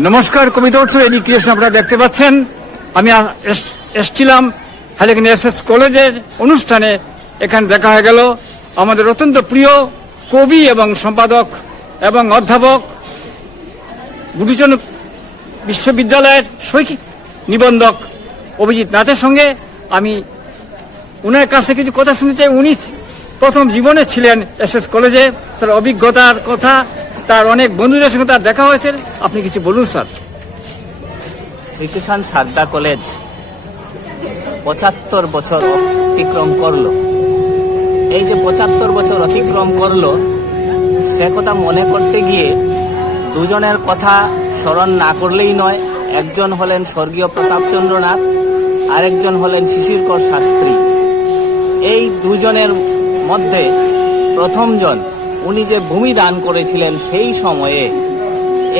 নমস্কার কবিতা উৎসব এডুকেশন আপনারা দেখতে পাচ্ছেন। আমি এস- এসছিলাম হাইলেখান এস এস কলেজের অনুষ্ঠানে, এখানে দেখা হয়ে গেল আমাদের অত্যন্ত প্রিয় কবি এবং সম্পাদক এবং অধ্যাপক, গুরুজন বিশ্ববিদ্যালয়ের শৈক্ষিক নিবন্ধক অভিজিৎ নাথের সঙ্গে আমি উনার কাছে কিছু কথা শুনতে চাই। উনি প্রথম জীবনে ছিলেন এস এস কলেজে, তার অভিজ্ঞতার কথা তার অনেক বন্ধুদের সঙ্গে তার দেখা হয়েছে। আপনি কিছু বলুন, স্যার। শ্রীকৃষ্ণ সারদা কলেজ পঁচাত্তর বছর অতিক্রম করল। এই যে পঁচাত্তর বছর অতিক্রম করল, সে কথা মনে করতে গিয়ে দুজনের কথা স্মরণ না করলেই নয়। একজন হলেন স্বর্গীয় প্রতাপচন্দ্র নাথ আরেকজন হলেন শিশিরকর শাস্ত্রী। এই দুজনের মধ্যে প্রথমজন উনি যে ভূমি দান করেছিলেন সেই সময়ে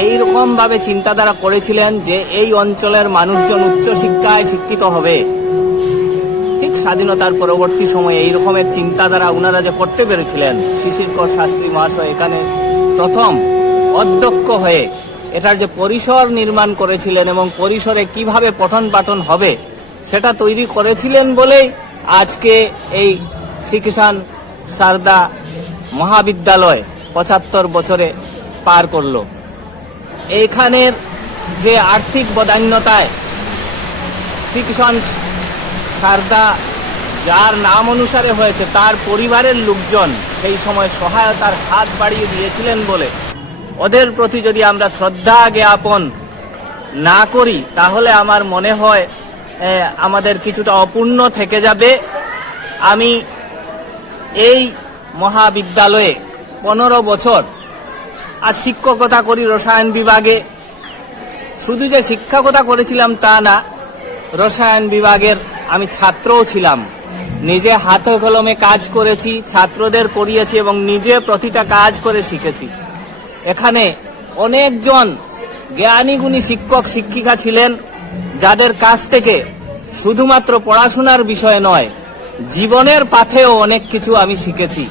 এই ভাবে চিন্তাধারা করেছিলেন যে এই অঞ্চলের মানুষজন উচ্চশিক্ষায় শিক্ষিত হবে। ঠিক স্বাধীনতার পরবর্তী সময়ে এই রকমের চিন্তাধারা উনারা যে করতে পেরেছিলেন, শিশিরকর শাস্ত্রী মহাশয় এখানে প্রথম অধ্যক্ষ হয়ে এটার যে পরিসর নির্মাণ করেছিলেন এবং পরিসরে কীভাবে পঠন পাঠন হবে সেটা তৈরি করেছিলেন বলেই আজকে এই শ্রীকৃষাণ সারদা মহাবিদ্যালয় পঁচাত্তর বছরে পার করল। এইখানের যে আর্থিক বদান্যতায় শ্রীকৃষ্ণ সারদা, যার নাম অনুসারে হয়েছে, তার পরিবারের লোকজন সেই সময় সহায়তার হাত বাড়িয়ে দিয়েছিলেন বলে। ওদের প্রতি যদি আমরা শ্রদ্ধা জ্ঞাপন না করি, তাহলে আমার মনে হয় আমাদের কিছুটা অপূর্ণ থেকে যাবে। আমি এই মহাবিদ্যালয়ে পনেরো বছর। আর শিক্ষকতা করি রসায়ন বিভাগে। শুধু যে শিক্ষকতা করেছিলাম তা না, রসায়ন বিভাগের আমি ছাত্রও ছিলাম। নিজে হাতে কলমে কাজ করেছি, ছাত্রদের পড়িয়েছি এবং নিজে প্রতিটা কাজ করে শিখেছি। এখানে অনেকজন জ্ঞানী গুণী শিক্ষক, শিক্ষিকা ছিলেন, যাদের কাছ থেকে শুধুমাত্র পড়াশোনার বিষয় নয়, জীবনের পাথেও অনেক কিছু আমি শিখেছি।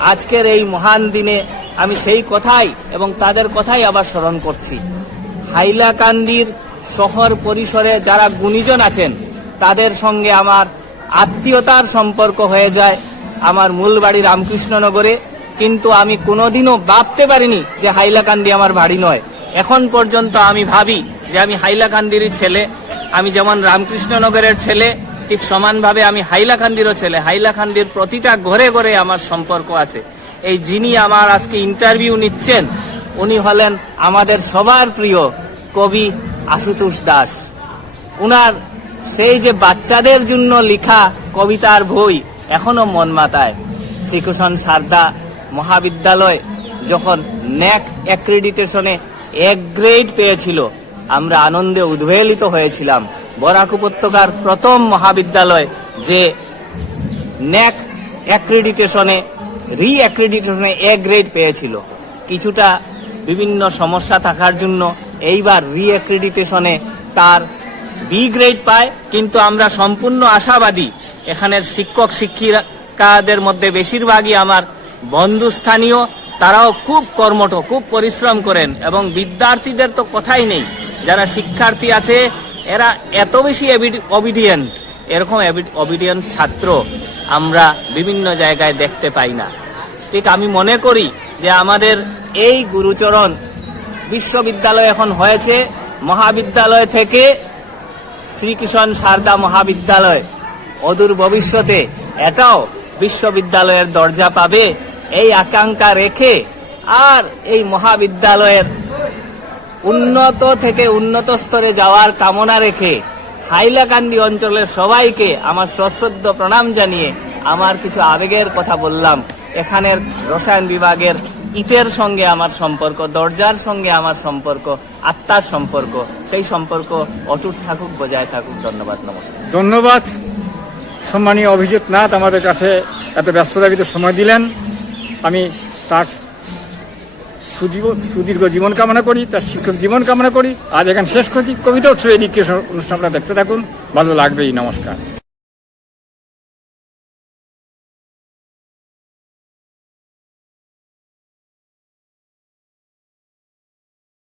আজকের এই মহান দিনে আমি সেই কথাই এবং তাদের কথাই আবার স্মরণ করছি। হাইলাকান্দির শহর পরিসরে যারা গুণীজন আছেন, তাদের সঙ্গে আমার আত্মীয়তার সম্পর্ক হয়ে যায় আমার মূল বাড়ি রামকৃষ্ণনগরে। কিন্তু আমি কোনোদিনও ভাবতে পারিনি যে হাইলাকান্দি আমার বাড়ি নয়। এখন পর্যন্ত আমি ভাবি যে আমি হাইলাকান্দিরই ছেলে, আমি যেমন রামকৃষ্ণনগরের ছেলে ঠিক সমানভাবে আমি হাইলাকান্দিরও ছেলে। হাইলাকান্দির প্রতিটা ঘরে ঘরে আমার সম্পর্ক আছে। এই যিনি আমার আজকে ইন্টারভিউ নিচ্ছেন, উনি হলেন আমাদের সবার প্রিয় কবি আশুতোষ দাস। উনার সেই যে বাচ্চাদের জন্য লেখা কবিতার বই এখনও মন মাতায়। শ্রীকৃষ্ণ সারদা মহাবিদ্যালয় যখন ন্যাক অ্যাক্রেডিটেশনে এক গ্রেড পেয়েছিল, আমরা আনন্দে উদ্বেলিত হয়েছিলাম। বরাক উপত্যকার প্রথম মহাবিদ্যালয় যে ন্যাক অ্যাক্রেডিটেশনে রি অ্যাক্রেডিটেশনে এ গ্রেড পেয়েছিল। কিছুটা বিভিন্ন সমস্যা থাকার জন্য এইবার রি অ্যাক্রেডিটেশনে তার বি গ্রেড পায়। কিন্তু আমরা সম্পূর্ণ আশাবাদী, এখানের শিক্ষক শিক্ষিকাদের মধ্যে বেশিরভাগই আমার বন্ধুস্থানীয় তারাও খুব কর্মঠ, খুব পরিশ্রম করেন এবং বিদ্যার্থীদের তো কথাই নেই। যারা শিক্ষার্থী আছে এরা এত বেশি অবিডিয়েন্ট এরকম অবিডিয়েন্ট ছাত্র আমরা বিভিন্ন জায়গায় দেখতে পাই না। ঠিক আমি মনে করি যে আমাদের এই গুরুচরণ বিশ্ববিদ্যালয় এখন হয়েছে, মহাবিদ্যালয় থেকে শ্রীকৃষ্ণ সারদা মহাবিদ্যালয়, অদূর ভবিষ্যতে এটাও বিশ্ববিদ্যালয়ের দরজা পাবে। এই আকাঙ্ক্ষা রেখে আর এই মহাবিদ্যালয়ের উন্নত থেকে উন্নত স্তরে যাওয়ার কামনা রেখে হাইলাকান্দি অঞ্চলের সবাইকে আমার সশ্রদ্ধ প্রণাম জানিয়ে আমার কিছু আবেগের কথা বললাম। এখানের রসায়ন বিভাগের ইটের সঙ্গে আমার সম্পর্ক, দরজার সঙ্গে আমার সম্পর্ক, আত্মার সম্পর্ক, সেই সম্পর্ক অটুট থাকুক, বজায় থাকুক। ধন্যবাদ, নমস্কার। ধন্যবাদ। সম্মানীয় অভিজিৎ নাথ আমাদের কাছে এত ব্যস্ততার ভিতরে সময় দিলেন। আমি তার সুদীর্ঘ জীবন কামনা করি, তার শিক্ষক জীবন কামনা করি। আজ এখানে শেষ করছি। কবিতা উৎসব এদিকে অনুষ্ঠানটা দেখতে থাকুন। ভালো লাগবেই নমস্কার।